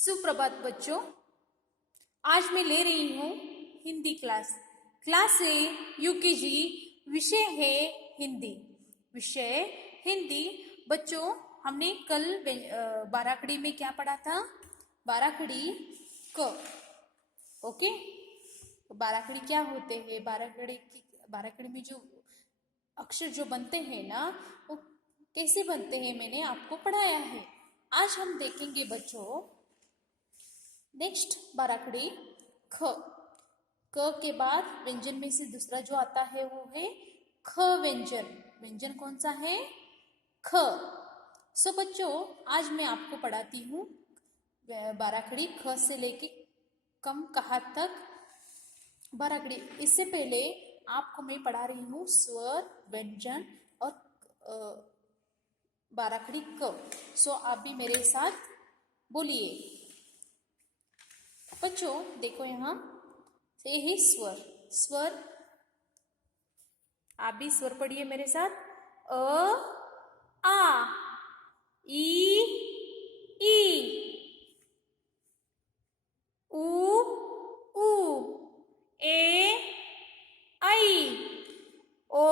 सुप्रभात बच्चों। आज मैं ले रही हूँ हिंदी क्लास है यूकेजी। विषय है हिंदी। बच्चों, हमने कल बाराखड़ी में क्या पढ़ा था? बाराखड़ी क। ओके, बाराखड़ी क्या होते हैं? बाराखड़ी में जो अक्षर जो बनते हैं ना, वो कैसे बनते हैं मैंने आपको पढ़ाया है। आज हम देखेंगे बच्चों नेक्स्ट बाराखड़ी ख। क के बाद व्यंजन में से दूसरा जो आता है वो है ख व्यंजन। व्यंजन कौन सा है? ख। सो बच्चों, आज मैं आपको पढ़ाती हूँ बाराखड़ी ख से लेके कम कहा तक बाराखड़ी। इससे पहले आपको मैं पढ़ा रही हूँ स्वर, व्यंजन और बाराखड़ी क। सो आप भी मेरे साथ बोलिए। बच्चों देखो, यहाँ से ही स्वर। आप भी स्वर पढ़िए मेरे साथ। अ, आ, ई, उ, ए, आई, ओ,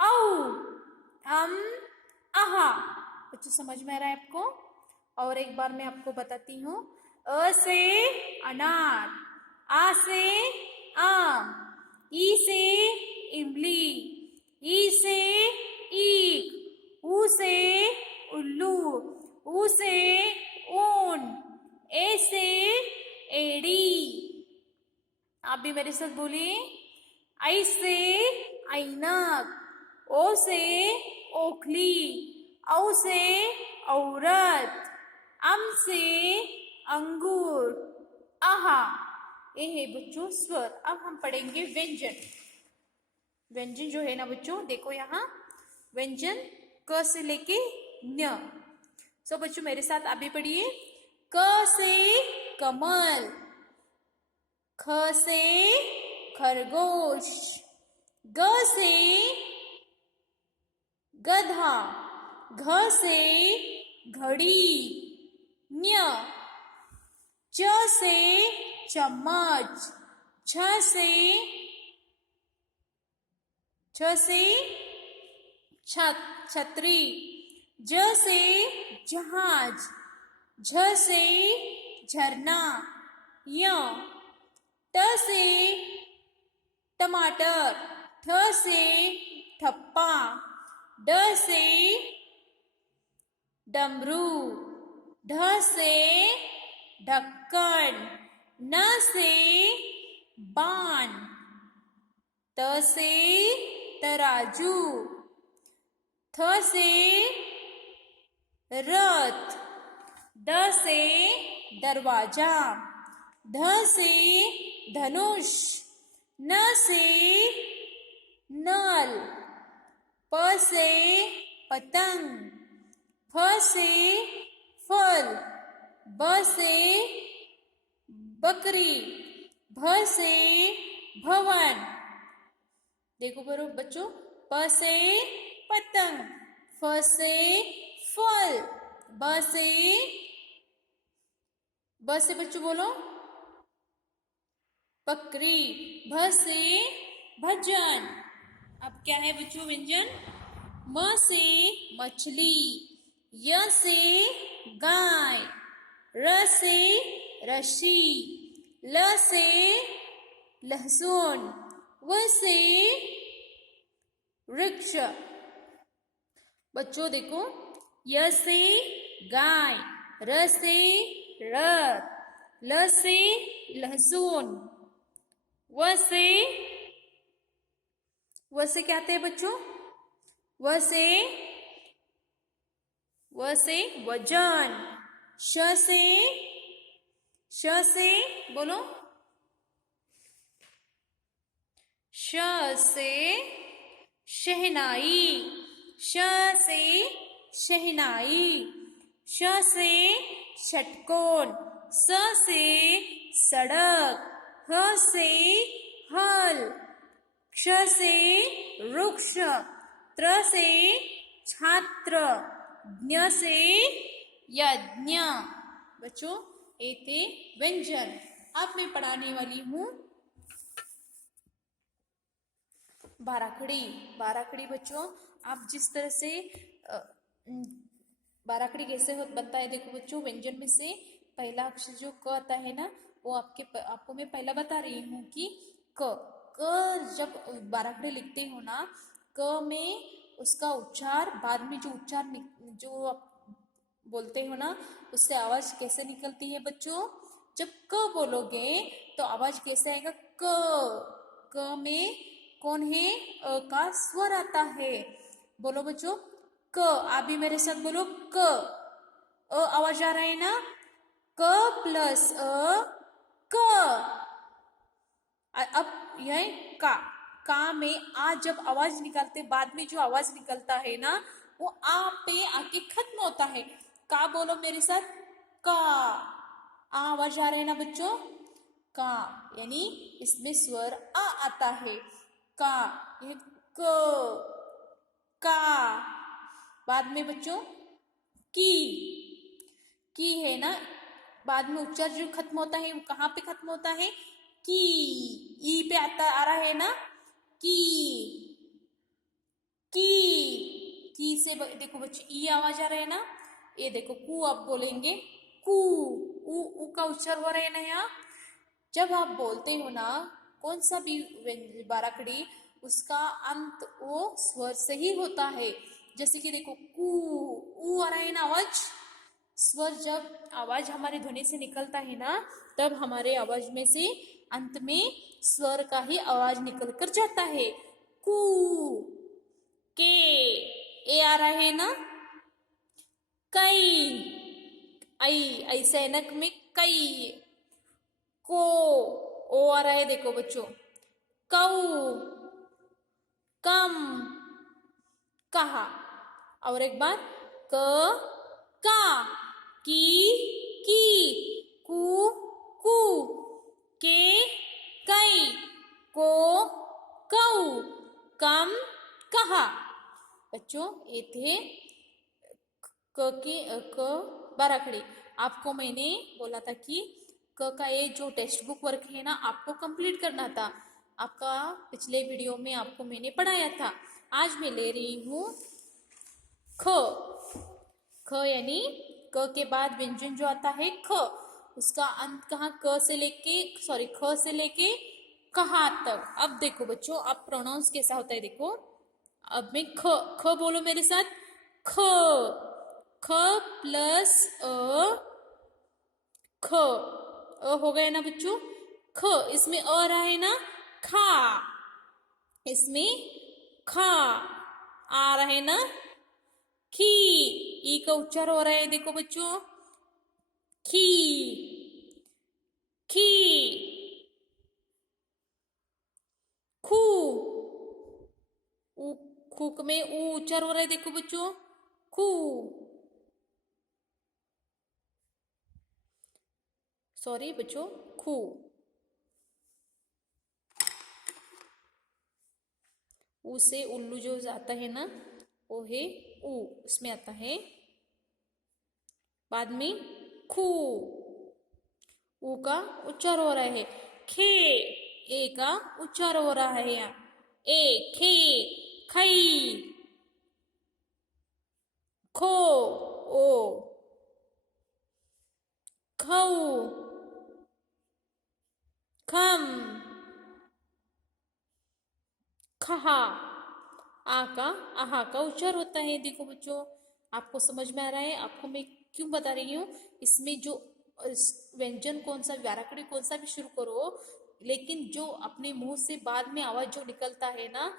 औ, आहा। बच्चों समझ में आ रहा है आपको? और एक बार मैं आपको बताती हूँ। अ से अनार, आ से आम, ई से इमली, ई से ईख, ऊ से उल्लू, ऊ से ऊन, ए से एड़ी। आप भी मेरे साथ बोलिए। आई से ऐनक, ओ से ओखली, औ से औरत, अम से अंगूर, आहा। ये है बच्चों स्वर। अब हम पढ़ेंगे व्यंजन। व्यंजन जो है ना बच्चों, देखो यहाँ व्यंजन क से लेके न्य। सो बच्चों मेरे साथ आप भी पढ़िए। क से कमल, ख से खरगोश, ग से गधा, घ से घड़ी, न्य, च से चम्मच, छ से छतरी, ज से जहाज, झ से झरना, य, ट से टमाटर, ठ से ठप्पा, ड से डमरू, ढ से ढक्कन, न से बाण, त से तराजू, थ से रथ, द से दरवाजा, ध से धनुष, न से नल, प से पतंग, फ से फल, ब से बकरी, भ से भवन। देखो बरो बच्चों, प से पतंग, फ से फल, ब से बच्चों बोलो बकरी, भ से भजन। अब क्या है बच्चों व्यंजन? म से मछली, य से गाय, र से रस्सी, ल से लहसुन, व से वृक्ष। बच्चों देखो, य से गाय, र से रथ, ल से लहसुन, व से क्या आते हैं बच्चों? व से वजन, श से बोलो श से शहनाई, श से शहनाई, श से षटकोण, स से सड़क, ह से हल, क्ष से वृक्ष, त्र से छात्र, ज्ञ से यज्ञ। बच्चों ये थे व्यंजन। अब मैं पढ़ाने वाली हूँ बाराखड़ी। बाराखड़ी बच्चों आप जिस तरह से बाराखड़ी कैसे बनता है देखो बच्चों, व्यंजन में से पहला अक्षर जो क आता है ना, वो आपको मैं पहला बता रही हूँ कि क। क जब बाराखड़ी लिखते हो ना, क में उसका उच्चार बाद में जो उच्चार जो आप बोलते हो ना, उससे आवाज कैसे निकलती है बच्चों? जब क बोलोगे तो आवाज कैसे आएगा? क में कौन है? अ का स्वर आता है। बोलो बच्चों क। आप भी मेरे साथ बोलो क। आवाज आ रहा है ना? क प्लस क। अब यह का में आ जब आवाज निकालते, बाद में जो आवाज निकलता है ना, वो आ पे आके खत्म होता है। का बोलो मेरे साथ, का। आवाज आ रहा है ना बच्चों? का यानी इसमें स्वर आ आता है। का ये क, का। बाद में बच्चों की है ना, बाद में उच्चार जो खत्म होता है वो कहाँ पे खत्म होता है? की। ई पे आ रहा है ना? की से देखो बच्चे ई आवाज आ रहा है ना? ये देखो कू आप बोलेंगे कू। ऊ का उच्चार हो रहा है ना यहाँ। जब आप बोलते हो ना कौन सा भी बाराखड़ी, उसका अंत वो स्वर से ही होता है। जैसे कि देखो कू, ऊ आ रहा है ना आवाज। स्वर जब आवाज हमारे ध्वनि से निकलता है ना, तब हमारे आवाज में से अंत में स्वर का ही आवाज निकल कर जाता है। कू। के ए आ रहा है ना? कई, ऐ सैनक में कई। को ओ आ रहा है देखो बच्चों, कऊ, कम, कहा। और एक बार क, का, की, कू, कू, के, कई, को, कऊ, कम, कहा। बच्चों ये थे क बाराखड़ी। आपको मैंने बोला था कि क का ये जो टेक्स्ट बुक वर्क है ना, आपको कंप्लीट करना था। आपका पिछले वीडियो में आपको मैंने पढ़ाया था। आज मैं ले रही हूँ ख। ख यानी क के बाद व्यंजन जो आता है ख, उसका अंत कहाँ? क से लेके ख से लेके कहा तक। अब देखो बच्चों, अब प्रोनाउंस कैसा होता है देखो। अब मैं ख बोलो मेरे साथ, ख। ख प्लस ख, हो गया ना बच्चों? ख इसमें रहा है ना? खा, इसमें खा आ रहा है ना? खी, ई का उच्चार हो रहा है देखो बच्चों, खी, खी। खू, खूक में ऊ उच्चार हो रहा है देखो बच्चों, खू। सॉरी बच्चों, खू। ऊ से उल्लू जो आता है ना, वो है ऊ, उसमें आता है बाद में खू। ऊ का उच्चार हो रहा है खे, ए का उच्चार हो रहा है यहाँ, ए खे, खई, खो, ओ, खऊ, खम, खहा। आ का आहा का उच्चार होता है देखो बच्चों। आपको समझ में आ रहा है? आपको मैं क्यों बता रही हूँ? इसमें जो व्यंजन कौन सा, व्याकरण कौन सा भी शुरू करो, लेकिन जो अपने मुंह से बाद में आवाज जो निकलता है ना,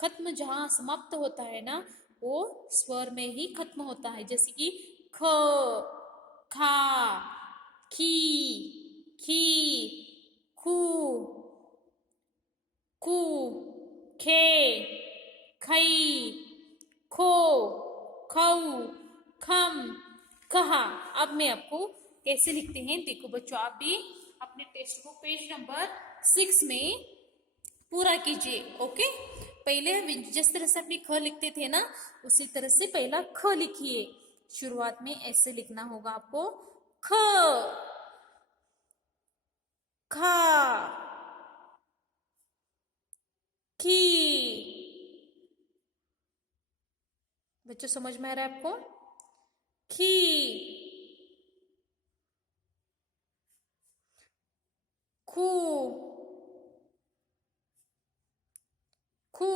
खत्म जहां समाप्त होता है ना, वो स्वर में ही खत्म होता है। जैसे कि ख, खा, खी, खी, खू, कू, खे, खई, खो, खऊ, खम, कहा। अब मैं आपको कैसे लिखते हैं देखो बच्चों, आप भी अपने टेक्स्ट बुक पेज नंबर 6 में पूरा कीजिए। ओके, पहले हम जिस तरह से अपनी ख लिखते थे ना, उसी तरह से पहला ख लिखिए। शुरुआत में ऐसे लिखना होगा आपको, ख खा खी। बच्चों समझ में आ रहा है आपको? खी खू खू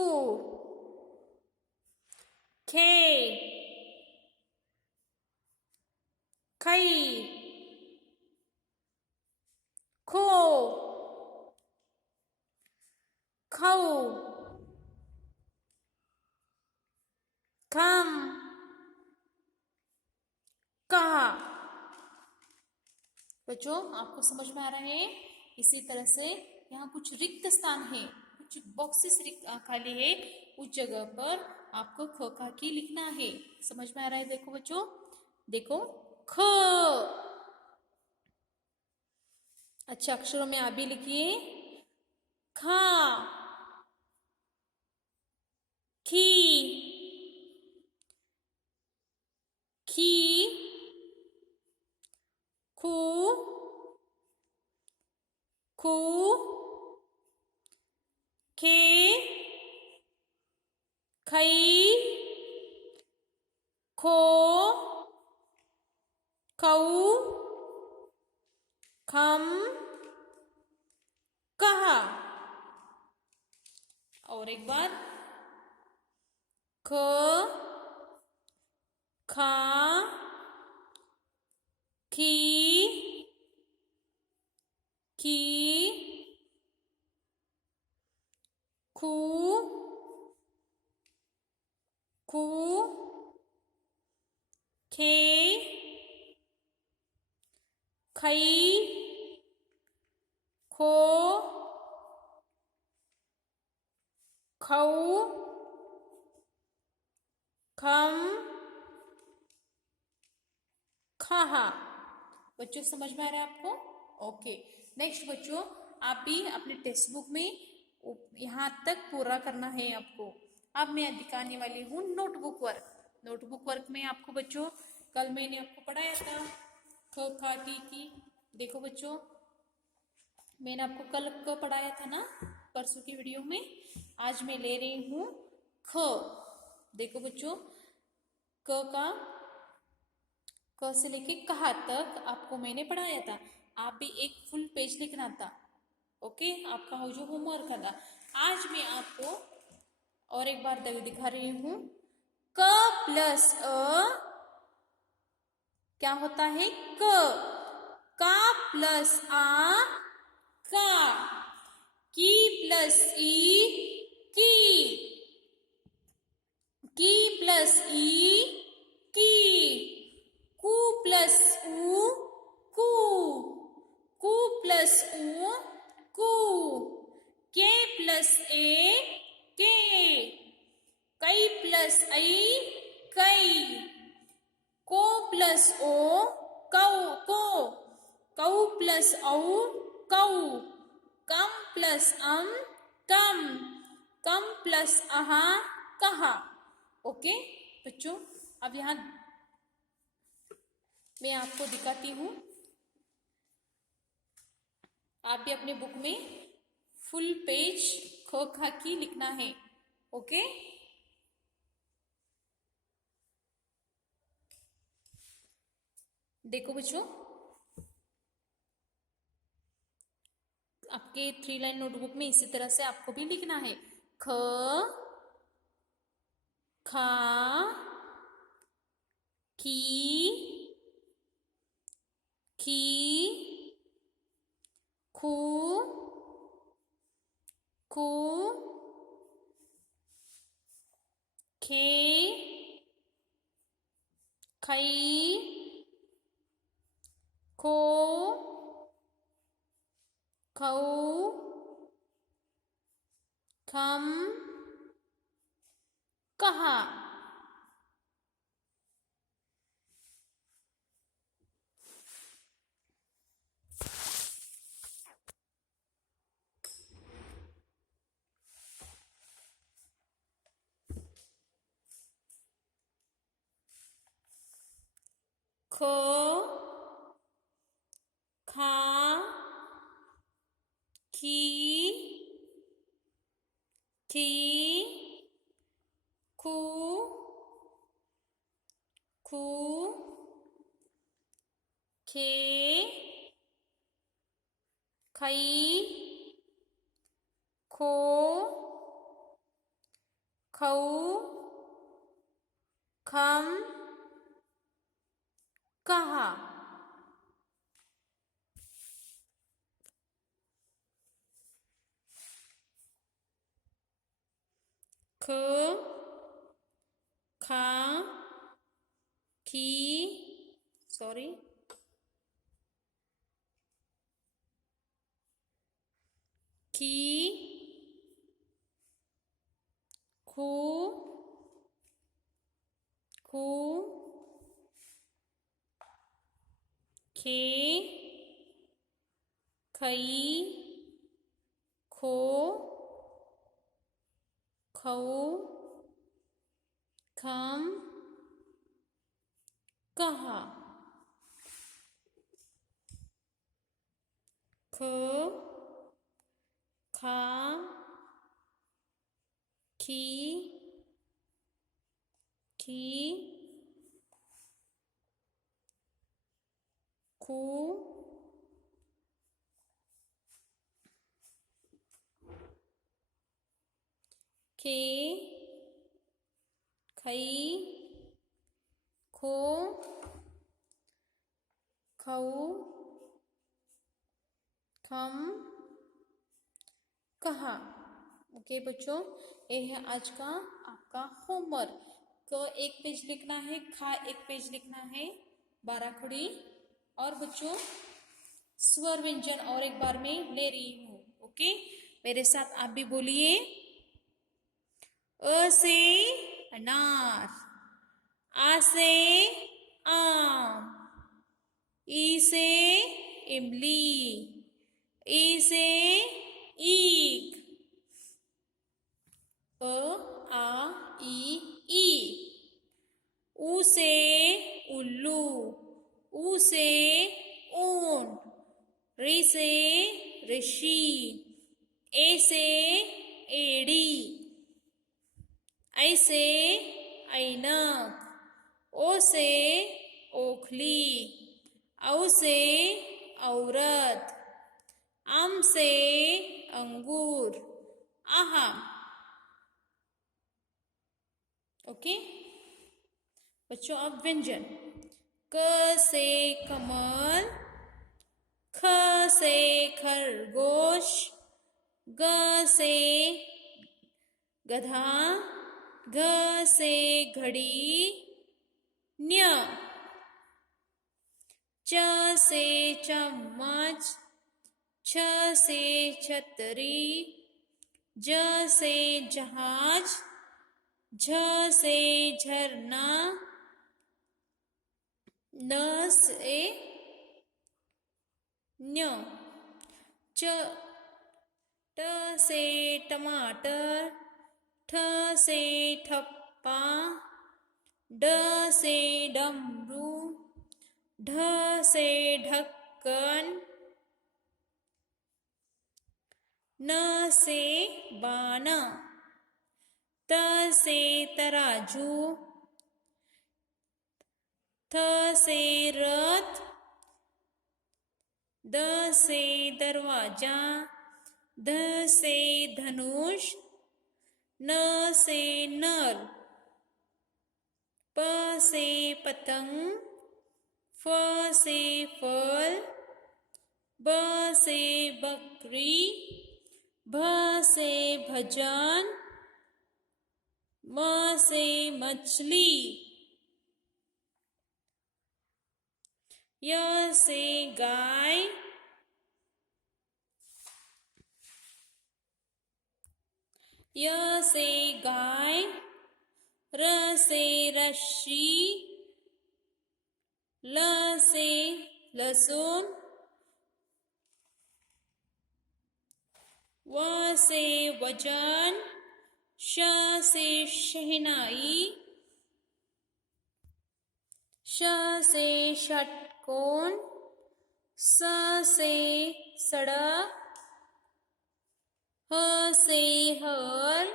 खे खई खो खौ खम कहा। बच्चों आपको समझ में आ रहा है? इसी तरह से यहाँ कुछ रिक्त स्थान है, कुछ बॉक्सेस खाली है, उस जगह पर आपको ख खा की लिखना है। समझ में आ रहा है? देखो बच्चों, देखो ख। अच्छे अक्षरों में आप भी लिखिए। खा खी खी खू खू खे खई खो खऊ खम कहा। और एक बार ख खा खी खी खू खू खे खई खो खऊ खम खहा। बच्चों समझ में आ रहा है आपको? ओके। नेक्स्ट बच्चों, आप भी अपने टेक्स्ट बुक में यहाँ तक पूरा करना है आपको। अब मैं दिखाने वाली हूँ नोटबुक वर्क। नोटबुक वर्क में आपको बच्चों, कल मैंने आपको पढ़ाया था ख खा की। देखो बच्चों, मैंने आपको कल का पढ़ाया था ना, परसों की वीडियो में। आज मैं ले रही हूँ ख। देखो बच्चों, क से लेके कहा तक आपको मैंने पढ़ाया था। आप भी एक फुल पेज लिखना था। ओके, आपका हो जो होमवर्क था। आज मैं आपको और एक बार दिखा रही हूँ। क प्लस अ क्या होता है? क। का प्लस आ का। की प्लस ई की। की प्लस ई की। कू प्लस ऊ कू। कू प्लस ऊ कू। के प्लस ए के। कई प्लस आई कई। को प्लस ओ कौ को। कौ प्लस औ कौ। कम प्लस कम। कम प्लस अहा कहा। ओके बच्चों, अब यहाँ मैं आपको दिखाती हूँ। आप भी अपने बुक में फुल पेज ख खा की लिखना है। ओके, देखो बच्चों, आपके 3 लाइन नोटबुक में इसी तरह से आपको भी लिखना है। ख खा की खी खू खू खे खई खो खऊ खम कहा। ख खे खई खो खऊ खम कहा। ख खा खी सॉरी खी खू खू खे खई खो खऊ खम कहा। ख खा खी खी खू खे खई खो खऊ खम कहा। ओके बच्चों, ये है आज का आपका होमवर्क। तो एक पेज लिखना है, खा एक पेज लिखना है, 12 खड़ी। और बच्चों स्वर व्यंजन और एक बार में ले रही हूँ। ओके, मेरे साथ आप भी बोलिए। अ से अनार, आ से आम, ई से इमली, ई से ईख, अ आ ई, ऊ से उल्लू, ऊ से ऊंट, ऋ से ऋषि, ए से एड़ी, ऐ से ऐनक, ओ से ओखली, औ से औरत, अम से अंगूर, आहा। ओके बच्चों, अब व्यंजन। क से कमल, ख से खरगोश, ग से गधा, घ से घड़ी, न्य, च से चम्मच, छ से छतरी, ज से जहाज, झ से झरना, न से न्य, ट से टमाटर, ठ से ठप्पा, ड से डमरू, ढ से ढक्कन, न से बाना, त से तराजू, थ से रथ, द से दरवाजा, ध से धनुष, न से नर, प से पतंग, फ से फल, ब से बकरी, भ से भजन, म से मछली, य से गाय, य से गाय, र से रस्सी, ल से लहसुन, व से वजन, श से शहनाई, श से षटकोण, स से सड़क, ह से हल,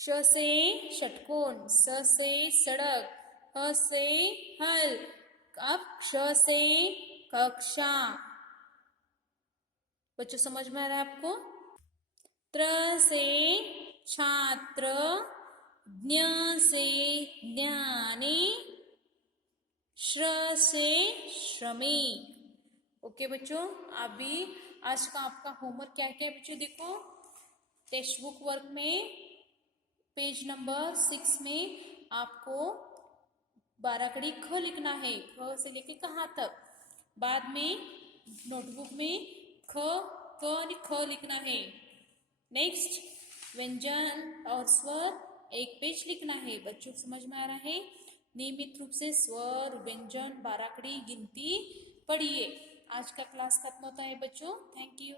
श से षटकोण, स से सड़क, ह से हल। अब क्ष से कक्षा। बच्चों समझ में आ रहा है आपको? त्र से छात्र, ज्ञ से ज्ञानी, श्र से श्रमिक। ओके बच्चों, अभी आज का आपका होमवर्क क्या क्या है बच्चों? देखो, टेक्स्ट बुक वर्क में पेज नंबर 6 में आपको बाराकड़ी ख लिखना है, ख से लेके कहाँ तक। बाद में नोटबुक में ख, क और ख लिखना है। नेक्स्ट व्यंजन और स्वर एक पेज लिखना है। बच्चों को समझ में आ रहा है? नियमित रूप से स्वर, व्यंजन, बाराकड़ी, गिनती पढ़िए। आज का क्लास खत्म होता है बच्चों। Thank you.